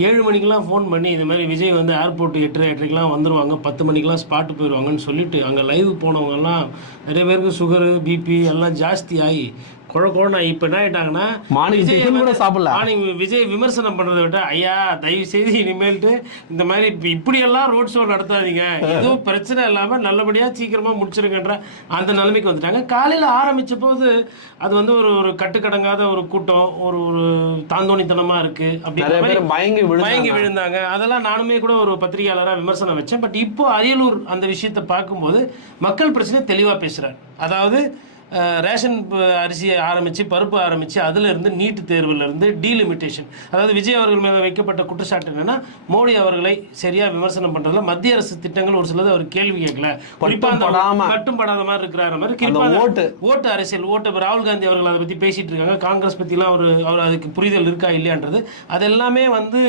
ஏழு மணிக்கெலாம் ஃபோன் பண்ணி இந்த மாதிரி விஜய் வந்து ஏர்போர்ட் எட்டரை எட்டரைக்கெலாம் வந்துடுவாங்க பத்து மணிக்கெலாம் ஸ்பாட்டு போயிடுவாங்கன்னு சொல்லிட்டு அங்கே லைவ் போனவங்கெல்லாம் நிறைய பேருக்கு சுகரு பிபி எல்லாம் ஜாஸ்தி ஆகி குழ குழன்னு இப்போ என்ன ஆயிட்டாங்கன்னா tiffin கூட சாப்பிடல. மார்னிங் விஜய் விமர்சனம் பண்றதை விட ஐயா தயவு செய்து இனிமேல்ட்டு இந்த மாதிரி இப்ப இப்படியெல்லாம் ரோட் ஷோ நடத்தாதீங்க. எதுவும் பிரச்சனை இல்லாம நல்லபடியா சீக்கிரமா முடிச்சிருங்கன்ற அந்த நிலைமைக்கு வந்துட்டாங்க. காலையில ஆரம்பிச்ச போது அது வந்து ஒரு ஒரு கட்டுக்கடங்காத ஒரு கூட்டம் ஒரு ஒரு தாந்தோணித்தனமா இருக்கு மாதிரி பேர் பயங்கி விழுந்தாங்க. அதெல்லாம் நானுமே கூட ஒரு பத்திரிகையாளராக விமர்சனம் வச்சேன். பட் இப்போ அரியலூர் அந்த விஷயத்தை பார்க்கும்போது மக்கள் பிரச்சனை தெளிவாக பேசுகிறார் அதாவது ரேஷன் அரிசியை ஆரம்பித்து பருப்பு ஆரம்பித்து அதிலிருந்து நீட் தேர்விலிருந்து டீலிமிட்டேஷன் அதாவது விஜய் அவர்கள் மீது வைக்கப்பட்ட குற்றச்சாட்டு என்னன்னா மோடி அவர்களை சரியாக விமர்சனம் பண்ணுறதுல மத்திய அரசு திட்டங்கள் ஒரு சிலது அவர் கேள்வி கேட்கல. மட்டும் படாத மாதிரி இருக்கிறார மாதிரி ஓட்டு. ஓட்டு அரசியல் ஓட்டு ராகுல் காந்தி அவர்கள் அதை பற்றி பேசிட்டு இருக்காங்க காங்கிரஸ் பற்றிலாம் அவர் அவர் அதுக்கு புரிதல் இருக்கா இல்லையான்றது அது எல்லாமே வந்து